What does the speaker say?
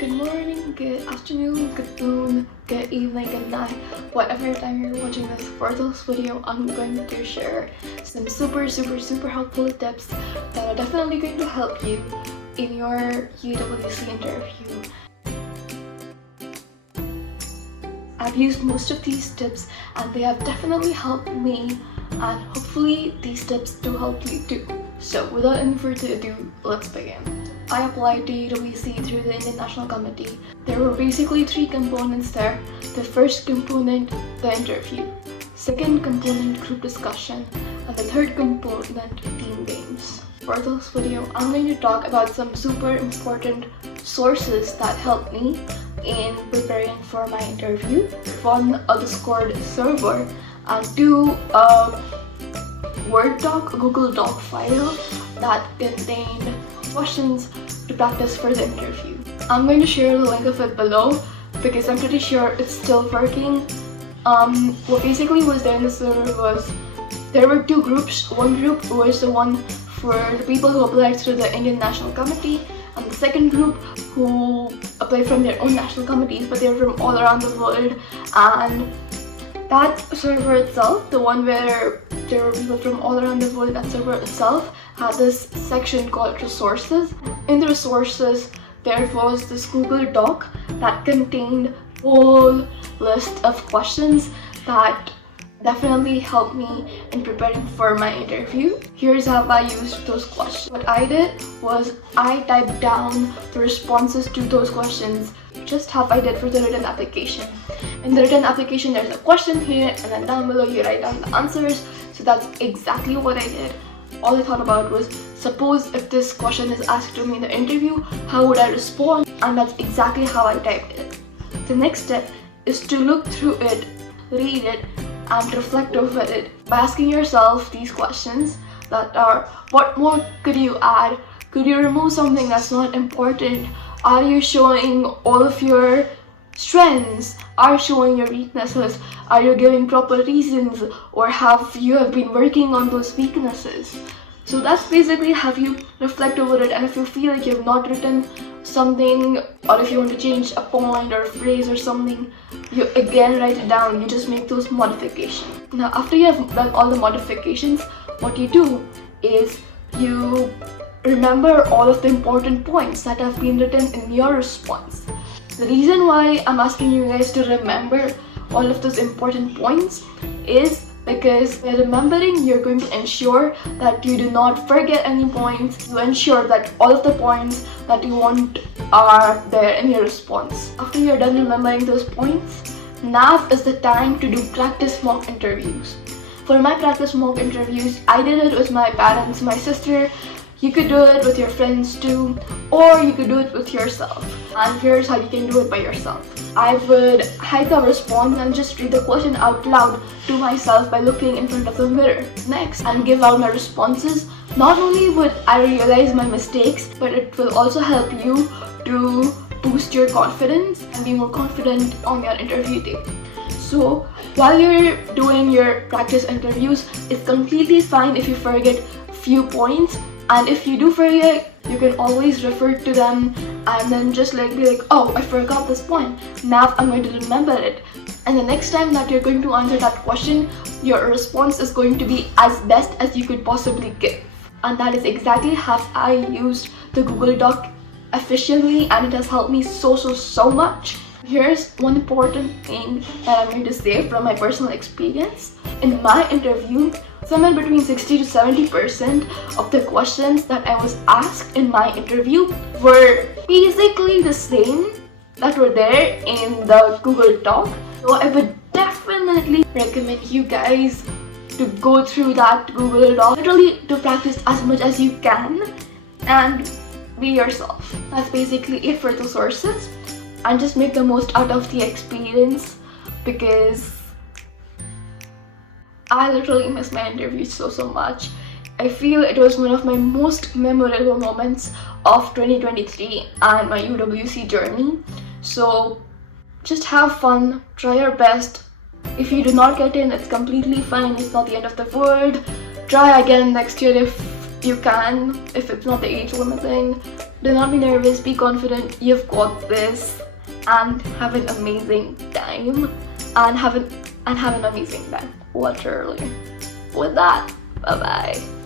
Good morning, good afternoon, good noon, good evening, good night, whatever time you're watching this. For this video, I'm going to share some super helpful tips that are definitely going to help you in your UWC interview. I've used most of these tips and they have definitely helped me, and hopefully these tips do help you too. So without any further ado, let's begin. I applied to UWC through the Indian National Committee. There were basically three components there. The first component, the interview. Second component, group discussion. And the third component, team games. For this video, I'm going to talk about some super important sources that helped me in preparing for my interview. One, a Discord server, and two, a Word doc, a Google Doc file that contained questions to practice for the interview. I'm going to share the link of it below because I'm pretty sure it's still working. What basically was there in the server was there were two groups. One group was the one for the people who applied through the Indian National Committee, and the second group who applied from their own national committees, but they were from all around the world. And that server itself, the one where there were people from all around the world, that server itself had this section called resources. In the resources, there was this Google Doc that contained a whole list of questions that definitely helped me in preparing for my interview. Here's how I used those questions. What I did was I typed down the responses to those questions, just how I did for the written application. In the written application, there's a question here, and then down below you write down the answers. So that's exactly what I did. All I thought about was, suppose if this question is asked to me in the interview, how would I respond? And that's exactly how I typed it. The next step is to look through it, read it, and reflect over it by asking yourself these questions that are, what more could you add? Could you remove something that's not important? Are you showing all of your strengths? Are you showing your weaknesses? Are you giving proper reasons, or have you been working on those weaknesses? So that's basically how you reflect over it. And if you feel like you have not written something, or if you want to change a point or a phrase or something, you again write it down. You just make those modifications. Now after you have done all the modifications, what you do is you remember all of the important points that have been written in your response. The reason why I'm asking you guys to remember all of those important points is because by remembering, you're going to ensure that you do not forget any points. You ensure that all of the points that you want are there in your response. After you're done remembering those points, now is the time to do practice mock interviews. For my practice mock interviews, I did it with my parents, my sister. You could do it with your friends too, or you could do it with yourself. And here's how you can do it by yourself. I would hike a response and just read the question out loud to myself by looking in front of the mirror. Next, and give out my responses. Not only would I realize my mistakes, but it will also help you to boost your confidence and be more confident on your interview day. So while you're doing your practice interviews, it's completely fine if you forget few points. And if you do forget, you can always refer to them and then just be like, oh, I forgot this point. Now I'm going to remember it. And the next time that you're going to answer that question, your response is going to be as best as you could possibly give. And that is exactly how I used the Google Doc efficiently, and it has helped me so much. Here's one important thing that I'm going to say from my personal experience. In my interview, somewhere between 60 to 70% of the questions that I was asked in my interview were basically the same that were there in the Google Doc. So I would definitely recommend you guys to go through that Google Doc, literally to practice as much as you can and be yourself. That's basically it for the sources. And just make the most out of the experience, because I literally miss my interview so much. I feel it was one of my most memorable moments of 2023 and my UWC journey. So just have fun, try your best. If you do not get in, it's completely fine. It's not the end of the world. Try again next year if you can, if it's not the age limit thing. Do not be nervous, be confident, you've got this, and have an amazing time. And have an amazing time, literally. With that, bye bye.